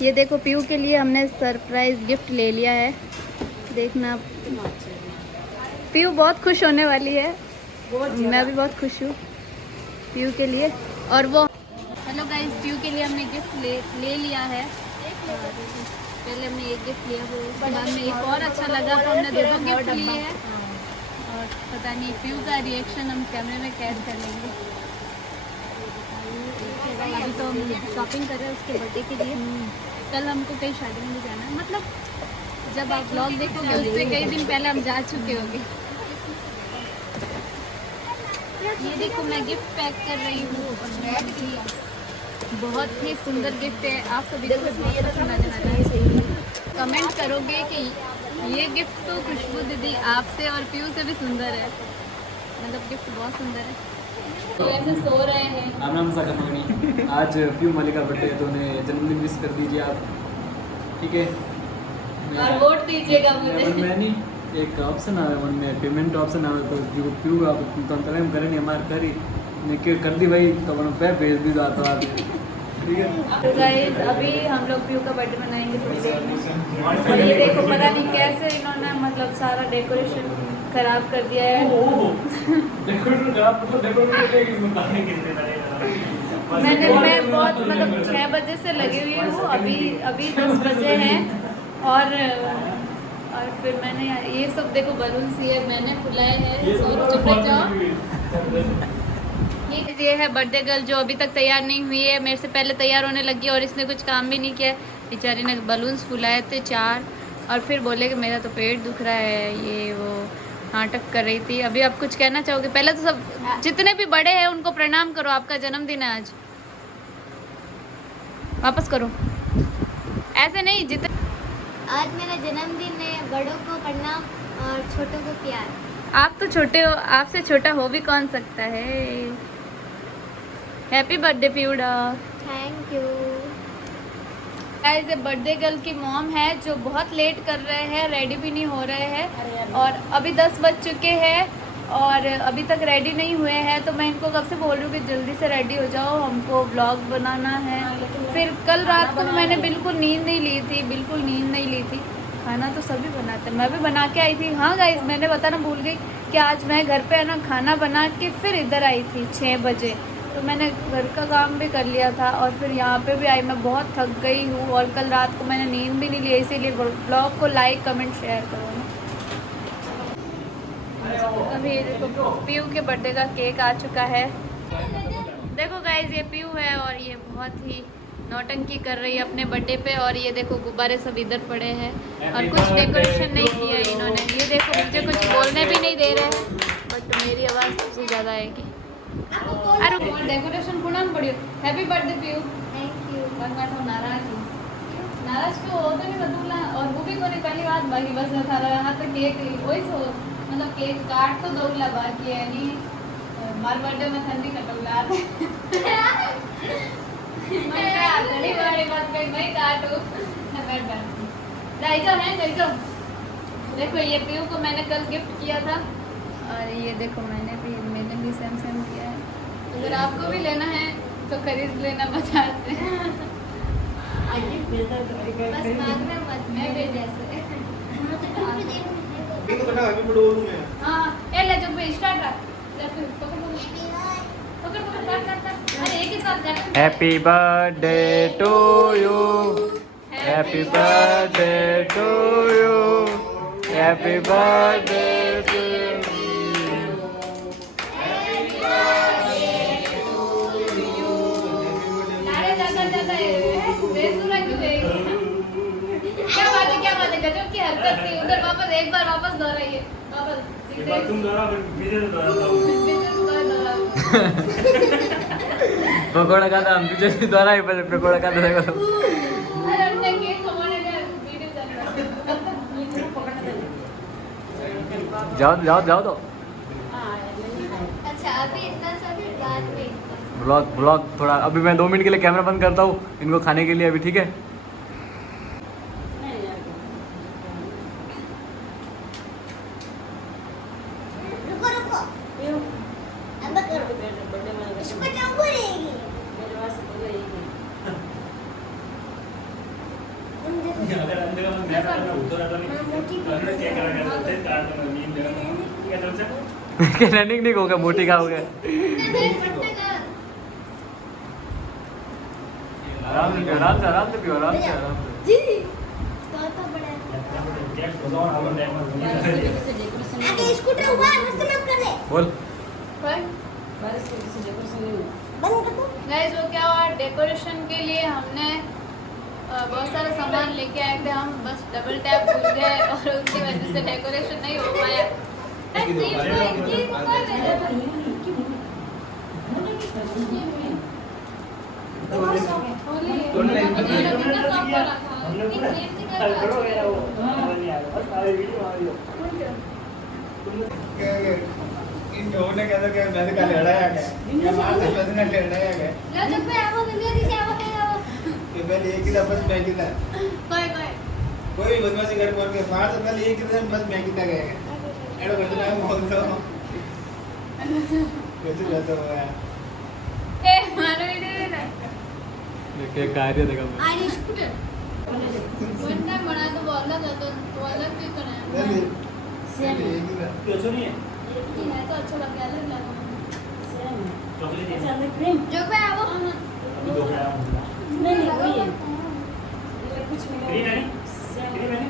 ये देखो पीयू के लिए हमने सरप्राइज गिफ्ट ले लिया है, देखना। पीयू बहुत खुश होने वाली है, मैं भी बहुत खुश हूँ पीयू के लिए। और वो हेलो गाइस, पीयू के लिए हमने गिफ्ट ले लिया है। पहले हमने एक गिफ्ट लिया, वो उसके बाद में एक और अच्छा लगा तो हमने दो गिफ्ट लिए हैं। और पता नहीं पीयू का रिएक्शन हम कैमरे में कैद कर लेंगे। अभी तो हम शॉपिंग कर रहे हैं उसके बर्थडे के लिए। कल हमको कहीं शादी में भी जाना है, मतलब जब आप ब्लॉग देखोगे उससे कई दिन पहले हम जा चुके होंगे। ये देखो मैं गिफ्ट पैक कर रही हूँ, बहुत ही सुंदर गिफ्ट है। आप सभी को बहुत पसंद आने वाला है। कमेंट करोगे कि ये गिफ्ट तो खुशबू दीदी आपसे और पीयू से भी सुंदर है, मतलब गिफ्ट बहुत सुंदर है। तो ऐसे सो रहे हैं। नाम सा करनी आज पीयू मलिक का बर्थडे है तो उन्हें जन्मदिन विश कर दीजिए आप, ठीक है। और वोट दीजिएगा मुझे। मैं नहीं, एक ऑप्शन आया मन में, पेमेंट ऑप्शन आया तो जो पीयू आप तो अंतराम करें हमारे करी मैं कर दी भाई, तो अपन पे भेज दी जाता आप, ठीक है। तो गाइस अभी हम लोग पीयू का बर्थडे मनाएंगे थोड़ी देर में। और ये देखो पता नहीं कैसे इन्होंने मतलब सारा डेकोरेशन खराब कर दिया है। मैं बहुत मतलब 6 बजे से लगी हुई हूँ, अभी 10 बजे हैं। और फिर मैंने ये सब देखो बलून्स ये मैंने फुलाए हैं। ये है बर्थडे गर्ल जो अभी तक तैयार नहीं हुई है, मेरे से पहले तैयार होने लगी और इसने कुछ काम भी नहीं किया। बेचारी ने बलून्स फुलाए थे 4 और फिर बोले कि मेरा तो पेट दुख रहा है, ये वो नाटक कर रही थी। अभी आप कुछ कहना चाहोगे? पहले तो सब जितने भी बड़े हैं उनको प्रणाम करो, आपका जन्मदिन है आज। वापस करो, ऐसे नहीं। जितने आज मेरा जन्मदिन है, बड़ों को प्रणाम और छोटों को प्यार। आप तो छोटे हो, आपसे छोटा हो भी कौन सकता है। हैप्पी बर्थडे प्यूडा। Thank you. गाइस ये बर्थडे गर्ल की मॉम है जो बहुत लेट कर रहे हैं, रेडी भी नहीं हो रहे हैं। और अभी 10 बज चुके हैं और अभी तक रेडी नहीं हुए हैं। तो मैं इनको कब से बोल रही हूँ कि जल्दी से रेडी हो जाओ, हमको व्लॉग बनाना है। फिर कल रात को मैंने बिल्कुल नींद नहीं ली थी, बिल्कुल नींद नहीं ली थी। खाना तो सभी बनाते हैं, मैं भी बना के आई थी। हाँ गाइस मैंने बताना भूल गई कि आज मैं घर पे है ना खाना बना के फिर इधर आई थी 6 बजे। तो मैंने घर का काम भी कर लिया था और फिर यहाँ पे भी आई। मैं बहुत थक गई हूँ और कल रात को मैंने नींद भी नहीं ली, इसीलिए ब्लॉग को लाइक कमेंट शेयर करो ना। अभी देखो पीयू के बर्थडे का केक आ चुका है। देखो गाइज ये पीयू है और ये बहुत ही नौटंकी कर रही है अपने बर्थडे पे। और ये देखो गुब्बारे सब इधर पड़े हैं और कुछ डेकोरेशन नहीं किया है इन्होंने। ये देखो मुझे कुछ बोलने भी नहीं दे रहे हैं, बट मेरी आवाज़ सबसे ज़्यादा आएगी। अरे डेकोरेशन कुणाम पड़ियो। Happy birthday Piu. Thank you. नाराज क्यों हो? तो नहीं बतूला और वो भी कोने पहली बात बाकी बस था रहा तो केक वही सो मतलब केक काट तो दौला बाकी है नहीं। मार बर्थडे में ठंडी कटौला नहीं बड़ी बात कही मैं काटू जाइजो है जाइजो। देखो ये पीयू को मैंने कल गिफ्ट किया था और ये देखो मैंने भी सेम किया है। अगर आपको भी लेना है तो खरीद लेना बाजार से। बस मांगना मत, मैं भी जैसे हाँ ये ले जो भी स्टार्ट रहा ले पकड़ काट। अरे एक ही साथ जाना। Happy birthday to you, happy birthday to you, happy birthday to you. क्या बात है गजब की हरकत थी उधर। वापस एक बार वापस दोहराइए, वापस तुम पकौड़ा का था हम पीछे से दोहरा ही पहले पकौड़ा का था। अरे हमने केक खवाने का वीडियो चल रहा है। जाओ तो अच्छा अभी इतना सब बाद में ब्लॉग थोड़ा अभी मैं 2 मिनट के लिए कैमरा बंद करता हूँ इनको खाने के लिए अभी, ठीक है। रुको अब करो इसको क्या बोलेगी। अगर अंदर का मैं करना उधर आता नहीं तो अंदर क्या करेगा बोलते कार्ड में नींद देना क्या चलता के रनिंग नहीं होगा मोटी का हो गया आराम से पियो आराम से जी तो बड़ा क्या खोलो और हम लेमन आगे स्कूटर हुआ रास्ते में कर दे बोल बंद कर दो गाइस वो क्या हुआ डेकोरेशन के लिए हमने बहुत सारा सामान लेके आए थे हम बस डबल टैप भूल गए और उसकी वजह से डेकोरेशन नहीं हो पाया इन लोगों ने कहता कि मैंने कल लड़ाया क्या ये मार से मैंने लड़ाया क्या लो जब पे आओ वीडियो दिखे आओ कि पहले एक ही दफा मैं कितना कोई कोई बदमाशी कर बोल के मार से पहले एक ही दफा बस मैं कितना गया एडो कर देना बोल दो कैसे जाता हुआ है ए मारो वीडियो ना के कार्य देखा मैं आई स्कूटर वन टाइम बना तो वो अलग है तो अलग भी करना है पहले एक ही दफा क्यों नहीं है ये है तो अच्छा लग गया अलग लगा चॉकलेट है जो पे आओ अभी दो खाया हूं नहीं वही है फ्री नहीं फ्री मैंने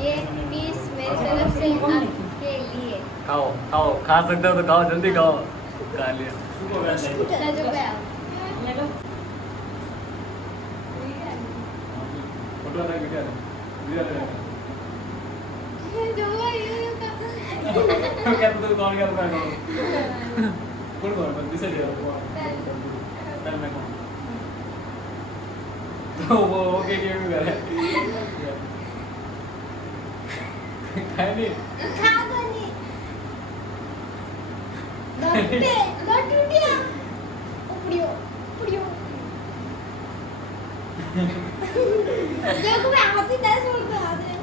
ये पीस मेरी तरफ से आपके लिए खाओ खाओ खा सकते हो तो खाओ जल्दी खाओ खा लिया सुबह गया नहीं स्कूटर जो पे आओ ले लो फोटो लगा वीडियो लगा जो हुआ ये क्या तो कौन क्या कौन पर दिसे लिया पहले मैं कौन तो वो ओके गेम कर रहा है खाए नहीं खा दो नहीं लट्टे लट्टिया उपड़ियो उपड़ियो देखो मैं हाथी 10 बोलते हाथ में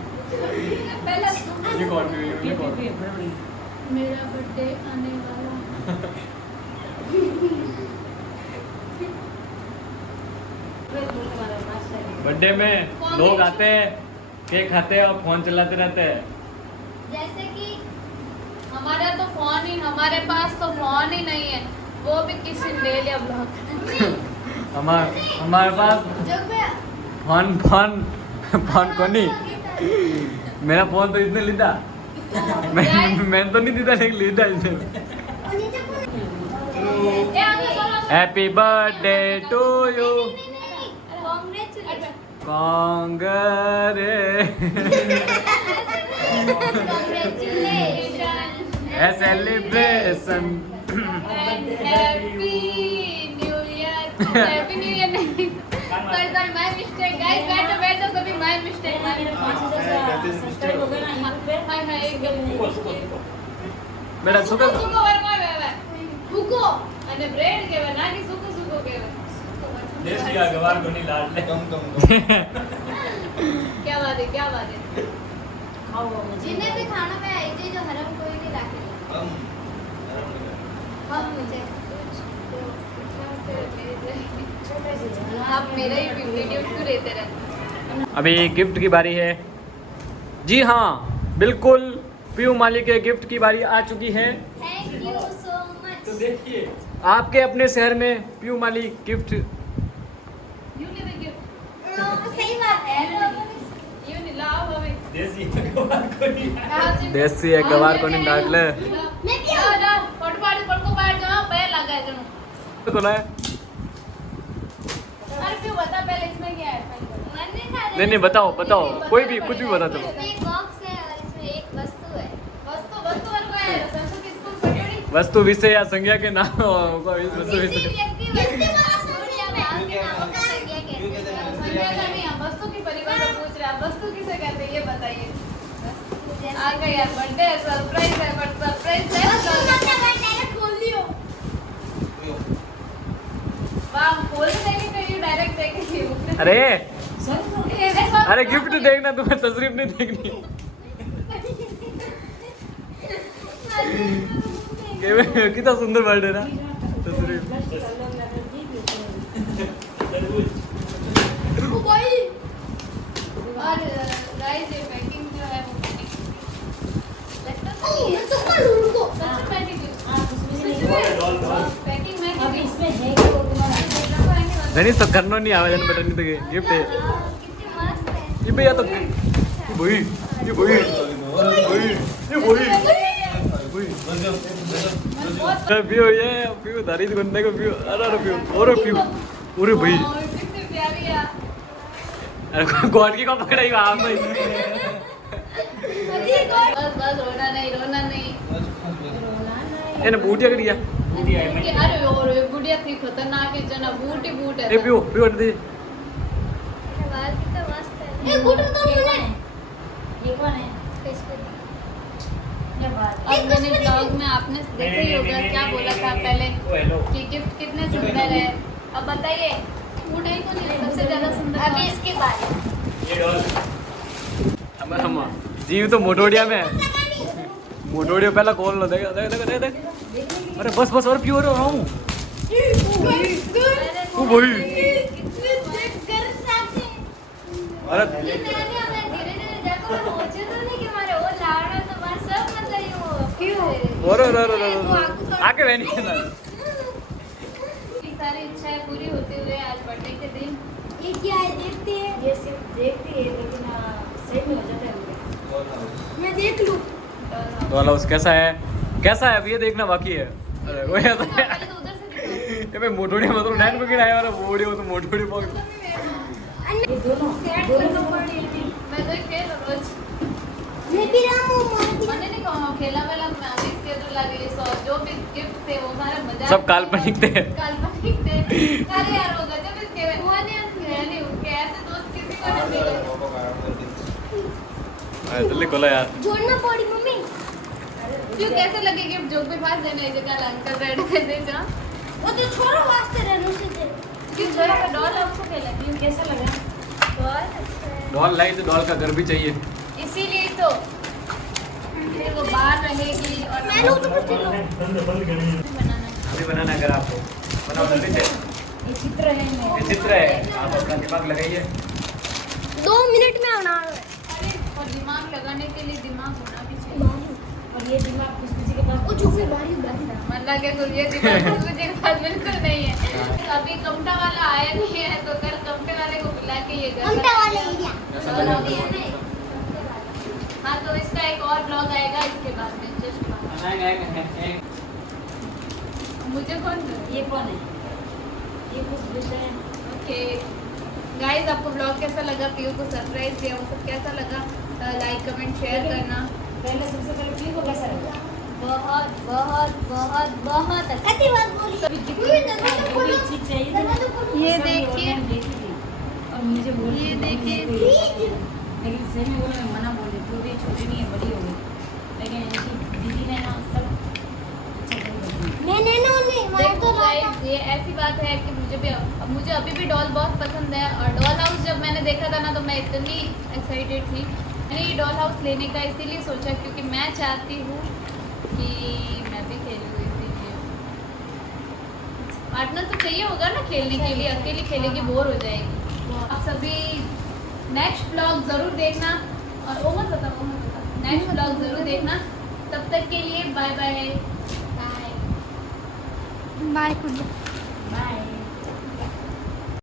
पहला ये कौन ये कौन मेरा बर्थडे आने वाला बर्थडे में लोग आते हैं केक खाते हैं और फोन चलाते रहते हैं जैसे कि हमारा तो फोन ही हमारे पास तो फोन ही नहीं है वो भी किसी ने ले लिया ब्लॉक हमारे पास जो पे फोन फोन फोन को नहीं मेरा फोन तो इसने लीधा मैं तो नहीं दीदा लेकिन लीधा इसने ए आगे चलो happy birthday to you congratulation कांग्रे a celebration happy new year नहीं सॉरी माय मिस्टेक गाइस बैठो सभी माय मिस्टेक सब्सक्राइब हो गए ना यहाँ पे हाय हाय एकदम बेटा सुखा सुको वर्मा वेवा हुको અને બ્રેડ કેવા નાની સુકો સુકો કેવા देश की अखबार को नहीं लाड ले कम क्या बात है खाओ मुझे जिन्हें भी खाना में आई थी जो हरम कोई नहीं लाके कम हम मुझे आप मेरा ही वीडियो क्यों लेते रहते अभी गिफ्ट की बारी है जी हाँ बिल्कुल पीयू माली के गिफ्ट की बारी आ चुकी है थैंक यू सो मच तो देखिए आपके अपने शहर में पीयू माली गिफ्ट यू ने गिफ्ट सही बात है यू ने लाओ हमें देसी अखबार को नहीं देसी है गवार को नहीं डाल ले मैं क्या जाओ फोटो पार्टी पड़को बाहर जाओ पैर लगा है जनो तो ना अरे क्यों बता पहले इसमें क्या है मैंने खा नहीं बताओ कोई भी कुछ भी बता दो इसमें एक बॉक्स है और इसमें एक वस्तु है वस्तु और को है संसद की स्कूल पढ़ी वस्तु विषय या संज्ञा के नाम होगा इस वस्तु किसी विषय व्यक्ति वस्तु या भाव के नामों का संज्ञा कहते हैं संजय का नहीं हम वस्तु की परिभाषा पूछ रहे हैं वस्तु किसे कहते हैं ये बताइए आ गए यार बर्थडे है सरप्राइज है बट सरप्राइज है खोल लियो वाह हम खोल देंगे तो ये डायरेक्ट देखेंगे अरे अरे गिफ्ट देखना तुम्हें तस्वीर नहीं देखनी कितना सुंदर बर्थडे ना तस्वीर जनीस तो करनो नहीं आवे जन बटन तो गिफ्ट है कितनी मस्त है। ये भैया तो ये भाई ये भाई पियो ये पियो दारी दुकान को पियो अरे पियो और पियो अरे भाई और कितनी प्यारी है। अरे गॉड की को पकड़ाई आप भाई बस बस रोना नहीं। એને બૂટ કડી ગયા कि अरे और ये गुड़िया थी खतरनाक है जना बूट ही बूट है। એ પીઓ પીઓ નથી मेरे बाल कितना मस्त है। ये बूट तो मुझे ये कौन है कश्मीरी। ये बात अब मैंने ब्लॉग में आपने देखा ही होगा क्या बोला था पहले कि गिफ्ट कितने सुंदर है। अब बताइए बूट ही तो नहीं सबसे ज्यादा सुंदर अभी कौन है? इसके बाद અમારામાં જીવ તો મોટોડિયા में મોટોડિયો પહેલા કોલ નો દેખ દેખ દેખ દેખ અરે બસ બસ और प्योर हो रहा हूं ओ भाई कितने घर साथे। अरे ये मैंने हमें धीरे-धीरे जाकर पहुंचे तो नहीं कि हमारे वो लाड़ा तो बस सब मतलब ये वो क्यों और आके बहनी की सारी इच्छाएं पूरी होते हुए आज बर्थडे के दिन ये क्या है देखते हैं। ये सिर्फ देखती है लेकिन सही में हो जाता है उनका। मैं देख लूं। डॉल हाउस कैसा है अब ये देखना बाकी है अरे वो है पहले तो उधर से दिखाओ। ये मैं मोटोडिया मतलब नैन पकड़ आया वाला मोड़ियो तो मोटोडिया पकड़ ये दोनों सेट दोनों करना पड़ेगी। मैं तो खेल रोज मैं भी राम हूं। मैंने नहीं कहा खेला वेला मैं अभी इसके तो लगे सो जो भी गिफ्ट थे वो सारे मजाक सब काल्पनिक थे काल्पनिक थे। अरे यार वो गजब इसके वो नहीं कैसे दोस्त किसी को नहीं मिले। जल्दी खोलो यार जोड़ना पड़ी मम्मी। क्यों कैसे लगे गिफ्ट जो भी पास देने जगह अंकल रेड कर दे जा वो तो छोड़ो वास्ते रहने से दे। क्यों छोरा का डॉल आपको खेला क्यों कैसा लगा बहुत अच्छा है। डॉल लाई तो डॉल का घर भी चाहिए इसीलिए तो फिर वो बाहर रहेगी और मैं लो तो कुछ लो। बनाना अभी बनाना अगर आपको बनाओ जल्दी से ये चित्र है ये चित्र है आप अपना दिमाग लगाइए 2 मिनट में बना लो। अरे और दिमाग लगाने के लिए दिमाग होना भी चाहिए। और ये दिमाग कुछ किसी के पास वो झुकी बारी बारी। मरना के कुछ ये दिमाग मुझे के पास बिल्कुल नहीं है। अभी कमटा वाला आया नहीं है तो कल कमटे वाले को बुला के ये घर घंटा वाले एरिया। हाँ तो इसका एक और ब्लॉग आएगा इसके बाद में जस्ट मुझे कौन ये कौन है ये कुछ विषय है ओके गाइस आपको ब्लॉग कैसा लगा पीयू को सरप्राइज दिया वो सब कैसा लगा लाइक कमेंट शेयर करना। पहले सबसे पहले पी को कैसा लगा बहुत बहुत बहुत बहुत अच्छी बात बोली। जो भी चीज चाहिए थी ना, ये सब देखिए। ऑनलाइन देखी थी। और मुझे बोल ये देखिए। लेकिन सही में बोला मैं मना बोल रही थी छोटी नहीं है बड़ी हो गई लेकिन इनकी दीदी ने ना सब अच्छा कर दिया। मैंने ना नहीं मार देखो तो गाइस ये ऐसी बात है कि मुझे अभी भी डॉल बहुत पसंद है और डॉल हाउस जब मैंने देखा था ना तो मैं इतनी एक्साइटेड थी। मैंने ये डॉल हाउस लेने का इसीलिए सोचा क्योंकि मैं चाहती हूँ कि मैं भी खेलूँ इसीलिए। पार्टनर तो चाहिए होगा ना खेलने के लिए अकेली खेलेगी बोर हो जाएगी। आप सभी नेक्स्ट ब्लॉग ज़रूर देखना और वो मत बताओ नेक्स्ट ब्लॉग ज़रूर देखना। तब तक के लिए बाय बाय। बाय। बाय